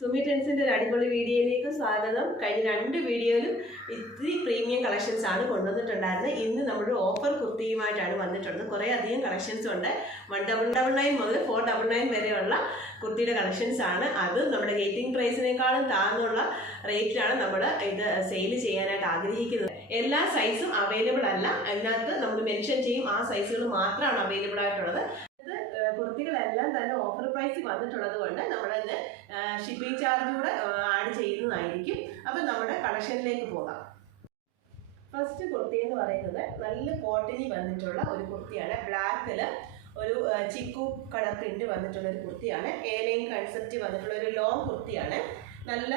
സുമി ട്രെൻഡ്സിന്റെ ഒരു അടിപൊളി വീഡിയോയിലേക്ക് സ്വാഗതം. കഴിഞ്ഞ 2 വീഡിയോയിലും ഇത്തിരി പ്രീമിയം കളക്ഷൻസ് ആണ് കൊണ്ടുവന്നിട്ടുണ്ടായിരുന്നത്. ഇന്ന് നമ്മുടെ ഓഫർ കുർത്തിയുമായിട്ടാണ് വന്നിട്ടുള്ളത്. കുറേ അധികം കളക്ഷൻസ് ഉണ്ട്. 1999 മുതൽ 499 വരെയുള്ള കുർത്തിയുടെ കളക്ഷൻസ് ആണ്. അത് നമ്മുടെ ഗേറ്റിംഗ് പ്രൈസിനേക്കാളും താഴ്ന്നുള്ള റേറ്റിലാണ് നമ്മൾ ഇത് സെയിൽ ചെയ്യാനായിട്ട് ആഗ്രഹിക്കുന്നത്. എല്ലാ സൈസും അവൈലബിൾ അല്ല. അതിനകത്ത് നമ്മൾ മെൻഷൻ ചെയ്യും ആ സൈസുകൾ മാത്രമാണ് അവൈലബിൾ ആയിട്ടുള്ളത്. കുർത്തികളെല്ലാം തന്നെ ഓഫർ പ്രൈസ് വന്നിട്ടുള്ളത് കൊണ്ട് നമ്മളതിന് ഷിപ്പിംഗ് ചാർജ് കൂടെ ആഡ് ചെയ്യുന്നതായിരിക്കും. അപ്പം നമ്മുടെ കളക്ഷനിലേക്ക് പോകാം. ഫസ്റ്റ് കുർത്തി എന്ന് പറയുന്നത് നല്ല കോട്ടണി വന്നിട്ടുള്ള ഒരു കുർത്തിയാണ്. ബ്ലാക്കിൽ ഒരു ചിക്കു കളർ പ്രിന്റ് വന്നിട്ടുള്ള ഒരു കുർത്തിയാണ്. എലൈൻ കൺസെപ്റ്റ് വന്നിട്ടുള്ള ഒരു ലോങ് കുർത്തിയാണ്. നല്ല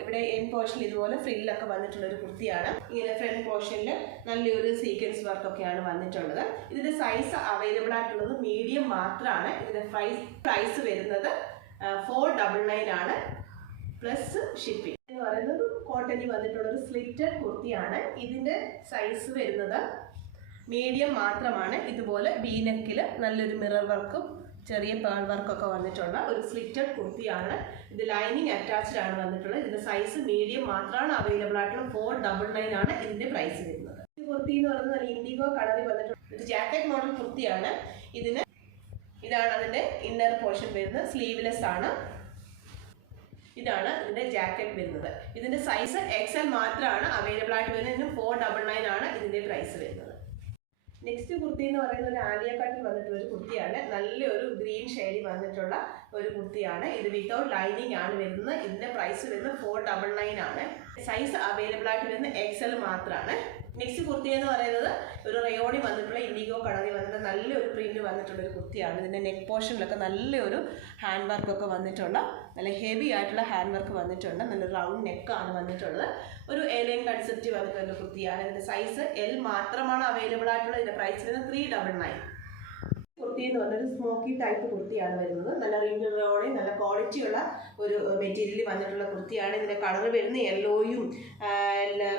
ഇവിടെ എൻ പോർഷനിൽ ഇതുപോലെ ഫ്രില്ലൊക്കെ വന്നിട്ടുള്ള ഒരു കുർത്തിയാണ്. ഇങ്ങനെ ഫ്രണ്ട് പോർഷനിൽ നല്ലൊരു സീക്വൻസ് വർക്കൊക്കെയാണ് വന്നിട്ടുള്ളത്. ഇതിന്റെ സൈസ് അവൈലബിൾ ആയിട്ടുള്ളത് മീഡിയം മാത്രമാണ്. ഇതിന്റെ പ്രൈസ് വരുന്നത് 499 ആണ് പ്ലസ് ഷിപ്പിംഗ്. എന്ന് പറയുന്നത് കോട്ടണിൽ വന്നിട്ടുള്ള ഒരു സ്ലിറ്റഡ് കുർത്തിയാണ്. ഇതിന്റെ സൈസ് വരുന്നത് മീഡിയം മാത്രമാണ്. ഇതുപോലെ ബീനെക്കിൽ നല്ലൊരു മിറർ വർക്കും ചെറിയ പേൾ വർക്കൊക്കെ വന്നിട്ടുള്ള ഒരു സ്ലിറ്റഡ് കുർത്തിയാണ്. ഇത് ലൈനിങ് അറ്റാച്ച്ഡ് ആണ് വന്നിട്ടുള്ളത്. ഇതിന്റെ സൈസ് മീഡിയം മാത്രമാണ് അവൈലബിൾ ആയിട്ടുള്ള. 499 ആണ് ഇതിന്റെ പ്രൈസ് വരുന്നത്. ഈ കുർത്തി എന്ന് പറയുന്നത് നല്ല ഇൻഡിഗോ കളറിൽ വന്നിട്ടുള്ള ഒരു ജാക്കറ്റ് മോഡൽ കുർത്തിയാണ്. ഇതാണ് അതിന്റെ ഇന്നർ പോർഷൻ വരുന്നത്. സ്ലീവ്ലെസ് ആണ്. ഇതാണ് ഇതിന്റെ ജാക്കറ്റ് വരുന്നത്. ഇതിന്റെ സൈസ് XL മാത്രമാണ് അവൈലബിൾ ആയിട്ട് വരുന്നത്. ഇതിന് 499 ആണ് ഇതിന്റെ പ്രൈസ് വരുന്നത്. നെക്സ്റ്റ് കുർത്തി എന്ന് പറയുന്നത് ഒരു ആലിയ കട്ടിൽ വന്നിട്ടുള്ള ഒരു കുർത്തിയാണ്. നല്ലൊരു ഗ്രീൻ ഷെയ്ഡിൽ വന്നിട്ടുള്ള ഒരു കുർത്തിയാണ്. ഇത് വിത്തൗട്ട് ലൈനിങ് ആണ് വരുന്നത്. ഇതിന്റെ പ്രൈസ് വരുന്നത് 499 ആണ്. സൈസ് അവൈലബിൾ ആയിട്ട് വരുന്നത് XL മാത്രമാണ്. നെക്സ്റ്റ് കുർത്തി എന്ന് പറയുന്നത് ഒരു റയോണി വന്നിട്ടുള്ള ഇൻഡിഗോ കളറിൽ വന്നിട്ട് നല്ലൊരു പ്രിന്റ് വന്നിട്ടുള്ള ഒരു കുർത്തിയാണ്. ഇതിന്റെ നെക്ക് പോർഷനിലൊക്കെ നല്ലൊരു ഹാൻഡ് വർക്കൊക്കെ വന്നിട്ടുള്ള നല്ല ഹെവി ആയിട്ടുള്ള ഹാൻഡ് വർക്ക് വന്നിട്ടുണ്ട്. നല്ല റൗണ്ട് നെക്കാണ് വന്നിട്ടുള്ളത്. ഒരു എലൈൻ കൺസെപ്റ്റ് വന്നിട്ടുള്ള കുർത്തിയാണ്. ഇതിന്റെ സൈസ് L മാത്രമാണ് അവൈലബിൾ ആയിട്ടുള്ളത്. ഇതിന്റെ പ്രൈസ് വരുന്നത് 399. കുർത്തി എന്ന് പറഞ്ഞൊരു സ്മോക്കി ടൈപ്പ് കുർത്തിയാണ് വരുന്നത്. നല്ല റിംഗോടെ നല്ല ക്വാളിറ്റിയുള്ള ഒരു മെറ്റീരിയൽ വന്നിട്ടുള്ള കുർത്തിയാണ്. ഇതിന്റെ കളർ വരുന്ന യെല്ലോയും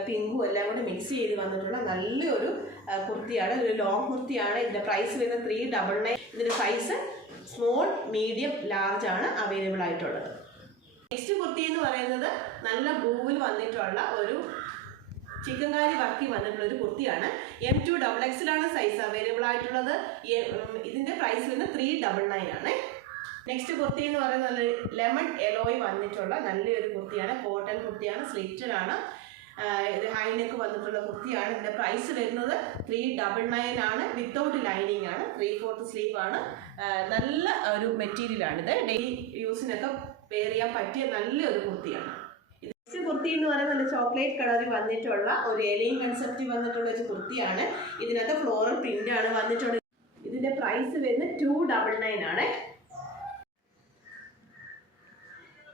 പിങ്കും എല്ലാം കൂടി മിക്സ് ചെയ്ത് വന്നിട്ടുള്ള നല്ലൊരു കുർത്തിയാണ്. ഒരു ലോങ് കുർത്തിയാണ്. ഇതിന്റെ പ്രൈസ് വരുന്നത് 399. ഇതിന്റെ സൈസ് സ്മോൾ, മീഡിയം, ലാർജ് ആണ് അവൈലബിൾ ആയിട്ടുള്ളത്. നെക്സ്റ്റ് കുർത്തി എന്ന് പറയുന്നത് നല്ല ബ്ലൂവിൽ വന്നിട്ടുള്ള ഒരു ചിക്കൻകാരി വർക്കി വന്നിട്ടുള്ള ഒരു കുർത്തിയാണ്. M2XXL ആണ് സൈസ് അവൈലബിൾ ആയിട്ടുള്ളത്. ഇതിന്റെ പ്രൈസ് വരുന്നത് 399 ആണ്. നെക്സ്റ്റ് കുർത്തി എന്ന് പറയുന്നത് നല്ല ലെമൺ യെല്ലോയിൽ വന്നിട്ടുള്ള നല്ലൊരു കുർത്തിയാണ്. കോട്ടൺ കുർത്തിയാണ്. സ്ലിറ്റഡ് ആണ്. ഇത് ഹൈ നെക്ക് വന്നിട്ടുള്ള കുർത്തിയാണ്. ഇതിന്റെ പ്രൈസ് വരുന്നത് 399 ആണ്. വിത്തൗട്ട് ലൈനിങ് ആണ്. 3/4 സ്ലീവ് ആണ്. നല്ല ഒരു മെറ്റീരിയൽ ആണ്. ഇത് ഡെയിലി യൂസിനൊക്കെ വെയർ ചെയ്യാൻ പറ്റിയ നല്ലൊരു കുർത്തിയാണ്. കുർത്തി എന്ന് പറയുന്നത് നല്ല ചോക്ലേറ്റ് കളറിൽ വന്നിട്ടുള്ള ഒരു എലൈൻ കൺസെപ്റ്റ് വന്നിട്ടുള്ള ഒരു കുർത്തിയാണ്. ഇതിനകത്ത് ഫ്ലോറൽ പ്രിന്റ് ആണ് വന്നിട്ടുള്ളത്. ഇതിന്റെ പ്രൈസ് വരുന്നത് 299 ആണ്.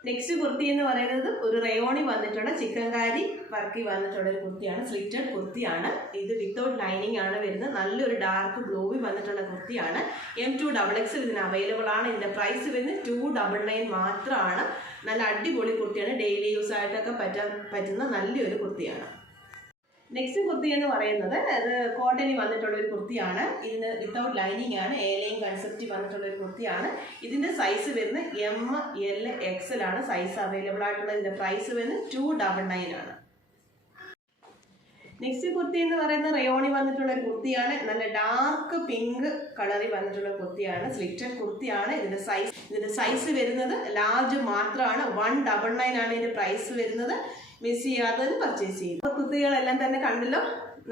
നെക്സ്റ്റ് കുർത്തി എന്ന് പറയുന്നത് ഒരു റയോണി വന്നിട്ടുള്ള ചിക്കൻകാരി വർക്കി വന്നിട്ടുള്ള ഒരു കുർത്തിയാണ്. സ്ലിറ്റഡ് കുർത്തിയാണ്. ഇത് വിത്തൗട്ട് ലൈനിങ് ആണ് വരുന്നത്. നല്ലൊരു ഡാർക്ക് ബ്ലൂവിൽ വന്നിട്ടുള്ള കുർത്തിയാണ്. M2XXL ഇതിന് അവൈലബിൾ ആണ്. ഇതിന്റെ പ്രൈസ് വരുന്നത് 299 മാത്രമാണ്. നല്ല അടിപൊളി കുർത്തിയാണ്. ഡെയിലി യൂസ് ആയിട്ടൊക്കെ പറ്റുന്ന നല്ലൊരു കുർത്തിയാണ്. നെക്സ്റ്റ് കുർത്തി എന്ന് പറയുന്നത് അത് കോട്ടണിൽ വന്നിട്ടുള്ള ഒരു കുർത്തിയാണ്. ഇതിന് വിത്തൗട്ട് ലൈനിങ് ആണ്. എലൈൻ കൺസെപ്റ്റ് വന്നിട്ടുള്ള ഒരു കുർത്തിയാണ്. ഇതിന്റെ സൈസ് വരുന്നത് MLXL ആണ് സൈസ് അവൈലബിൾ ആയിട്ടുള്ള. ഇതിന്റെ പ്രൈസ് വരുന്നത് 299 ആണ്. നെക്സ്റ്റ് കുർത്തി എന്ന് പറയുന്നത് റയോണി വന്നിട്ടുള്ള ഒരു കുർത്തിയാണ്. നല്ല ഡാർക്ക് പിങ്ക് കളറിൽ വന്നിട്ടുള്ള കുർത്തിയാണ്. സ്ലിറ്റഡ് കുർത്തിയാണ്. ഇതിന്റെ സൈസ് വരുന്നത് ലാർജ് മാത്രമാണ്. 199 ആണ് ഇതിന്റെ പ്രൈസ് വരുന്നത്. മിസ് ചെയ്യാതെ പർച്ചേസ് ചെയ്യും. കുർത്തികളെല്ലാം തന്നെ കണ്ടല്ലോ.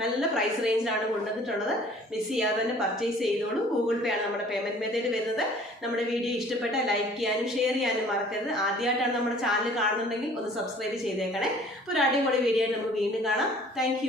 നല്ല പ്രൈസ് റേഞ്ചിലാണ് കൊണ്ടുവന്നിട്ടുള്ളത്. മിസ് ചെയ്യാതെ തന്നെ പർച്ചേസ് ചെയ്തോളൂ. ഗൂഗിൾ പേ ആണ് നമ്മുടെ പേയ്മെന്റ് മെത്തേഡ് വരുന്നത്. നമ്മുടെ വീഡിയോ ഇഷ്ടപ്പെട്ട ലൈക്ക് ചെയ്യാനും ഷെയർ ചെയ്യാനും മറക്കരുത്. ആദ്യമായിട്ടാണ് നമ്മുടെ ചാനൽ കാണുന്നുണ്ടെങ്കിൽ ഒന്ന് സബ്സ്ക്രൈബ് ചെയ്തേക്കണേ. അപ്പോൾ ഒരു അടിപൊളി വീഡിയോ നമുക്ക് വീണ്ടും കാണാം. താങ്ക്